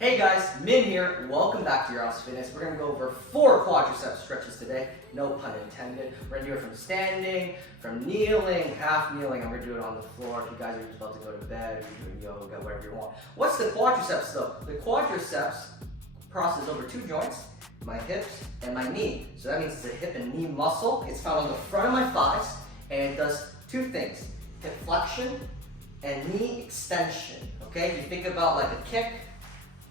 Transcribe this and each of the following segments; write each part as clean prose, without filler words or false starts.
Hey guys, Min here. Welcome back to Your House Fitness. We're going to go over 4 quadriceps stretches today. No pun intended. We're going to do it from standing, from kneeling, half kneeling. I'm going to do it on the floor. If you guys are just about to go to bed, you're doing yoga, whatever you want. What's the quadriceps though? The quadriceps crosses over 2 joints, my hips and my knee. So that means it's a hip and knee muscle. It's found on the front of my thighs and it does 2 things, hip flexion and knee extension. Okay, if you think about like a kick,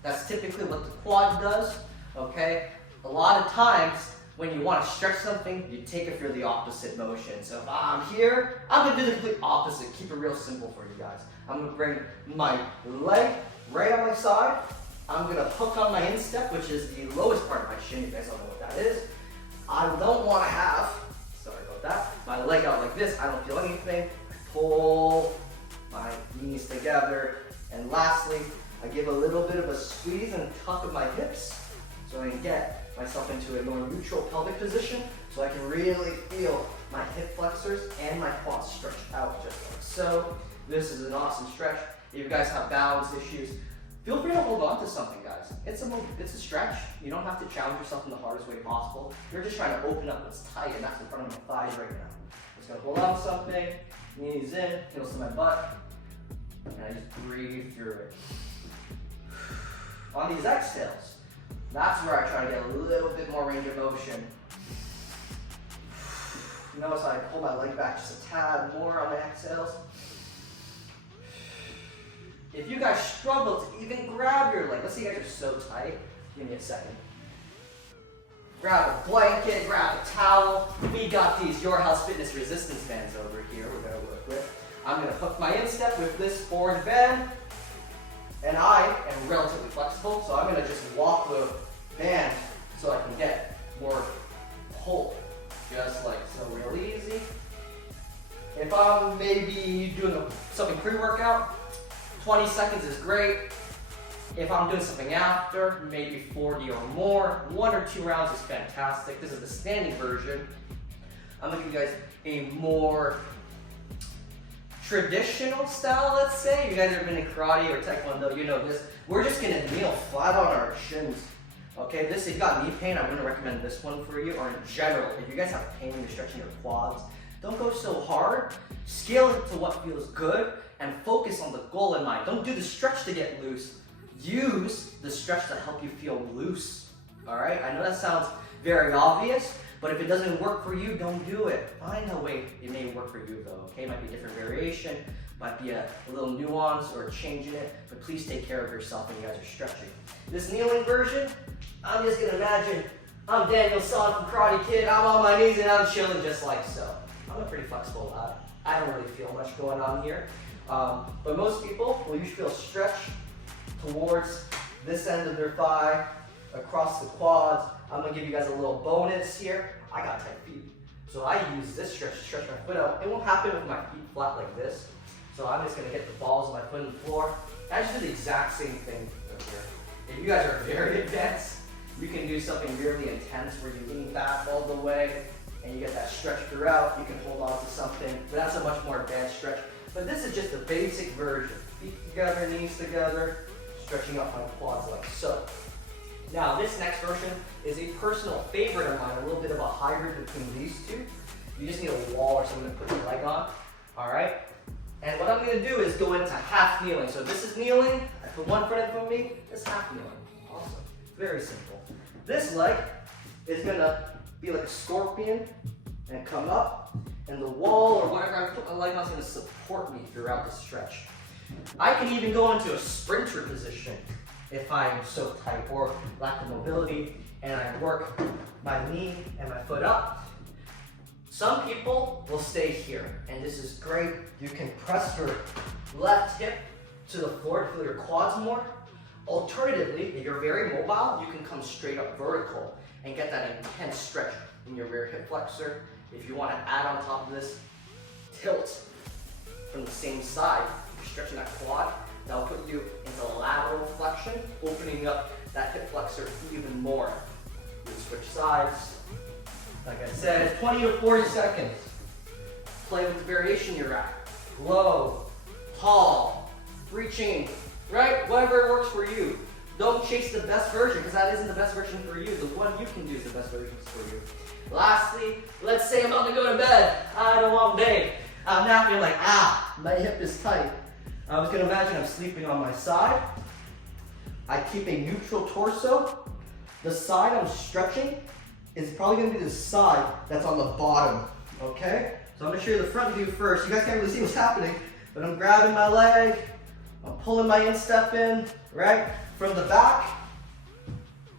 that's typically what the quad does, okay? A lot of times, when you want to stretch something, you take it for the opposite motion. So if I'm here, I'm going to do the complete opposite. Keep it real simple for you guys. I'm going to bring my leg right on my side. I'm going to hook on my instep, which is the lowest part of my shin. You guys don't know what that is. I don't want to have, sorry about that, my leg out like this. I don't feel anything. I pull my knees together. And lastly, I give a little bit of a squeeze and tuck of my hips so I can get myself into a more neutral pelvic position so I can really feel my hip flexors and my quads stretch out just like so. This is an awesome stretch. If you guys have balance issues, feel free to hold on to something, guys. It's a stretch. You don't have to challenge yourself in the hardest way possible. You're just trying to open up what's tight, and that's in front of my thighs right now. I'm just gonna hold on to something, knees in, heels to my butt, and I just breathe through it. On these exhales, that's where I try to get a little bit more range of motion. Notice I pull my leg back just a tad more on the exhales. If you guys struggle to even grab your leg, let's say you guys are so tight, give me a second. Grab a blanket, grab a towel. We got these Your House Fitness resistance bands over here we're gonna work with. I'm gonna hook my instep with this forward band. And I am relatively flexible, so I'm going to just walk the band so I can get more pull, just like so, real easy. If I'm maybe doing something pre-workout, 20 seconds is great. If I'm doing something after, maybe 40 or more, 1 or 2 rounds is fantastic. This is the standing version. I'm going to give you guys a more traditional style, let's say. You guys have been in karate or taekwondo, you know this. We're just gonna kneel flat on our shins. Okay, if you got knee pain, I'm gonna recommend this one for you, or in general, if you guys have pain when you're stretching your quads, don't go so hard. Scale it to what feels good and focus on the goal in mind. Don't do the stretch to get loose. Use the stretch to help you feel loose. All right, I know that sounds very obvious, but if it doesn't work for you, don't do it. Find a way it may work for you though, okay? It might be a different variation, might be a little nuance or a change in it, but please take care of yourself when you guys are stretching. This kneeling version, I'm just gonna imagine I'm Daniel San from Karate Kid, I'm on my knees and I'm chilling just like so. I'm a pretty flexible lad. I don't really feel much going on here. But most people will usually feel stretch towards this end of their thigh, across the quads. I'm gonna give you guys a little bonus here. I got tight feet, so I use this stretch to stretch my foot out. It won't happen with my feet flat like this. So I'm just gonna get the balls of my foot on the floor. I just do the exact same thing over here. If you guys are very advanced, you can do something really intense where you lean back all the way and you get that stretch throughout. You can hold on to something, but that's a much more advanced stretch. But this is just the basic version. Feet together, knees together, stretching out my quads like so. Now, this next version is a personal favorite of mine, a little bit of a hybrid between these two. You just need a wall or something to put your leg on, all right? And what I'm gonna do is go into half kneeling. So this is kneeling, I put one foot in front of me, this is half kneeling. Awesome, very simple. This leg is gonna be like a scorpion and come up, and the wall or whatever I put my leg on is gonna support me throughout the stretch. I can even go into a sprinter position if I'm so tight or lack of mobility, and I work my knee and my foot up. Some people will stay here, and this is great. You can press your left hip to the floor to feel your quads more. Alternatively, if you're very mobile, you can come straight up vertical and get that intense stretch in your rear hip flexor. If you want to add on top of this, tilt from the same side, you're stretching that quad. That'll put you into lateral flexion, opening up that hip flexor even more. You switch sides. Like I said, 20 to 40 seconds. Play with the variation you're at. Low, tall, reaching, right? Whatever works for you. Don't Don't chase the best version, because that isn't the best version for you. The one you can do is the best version for you. Lastly, let's say I'm about to go to bed. I had a long day. I'm now feeling like, my hip is tight. I was gonna imagine I'm sleeping on my side. I keep a neutral torso. The side I'm stretching is probably gonna be the side that's on the bottom, okay? So I'm gonna show you the front view first. You guys can't really see what's happening, but I'm grabbing my leg, I'm pulling my instep in, right? From the back,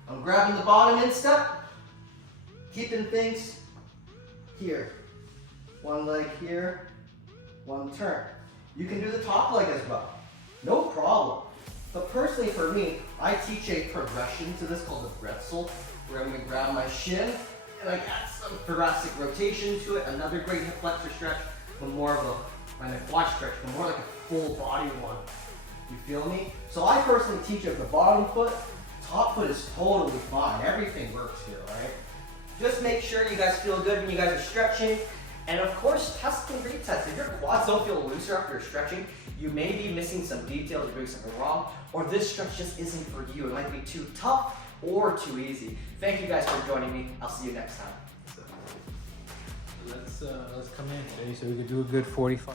I'm grabbing the bottom instep, keeping things here. One leg here, one turn. You can do the top leg as well, no problem. But personally for me, I teach a progression to this called the pretzel, where I'm gonna grab my shin, and I got some thoracic rotation to it. Another great hip flexor stretch, but more of a quad stretch, but more like a full body one. You feel me? So I personally teach at the bottom foot. Top foot is totally fine. Everything works here, right? Just make sure you guys feel good when you guys are stretching. And of course, test and retest. If your quads don't feel looser after you're stretching, you may be missing some details, you're doing something wrong, or this stretch just isn't for you. It might be too tough or too easy. Thank you guys for joining me. I'll see you next time. Let's come in today so we could do a good 45.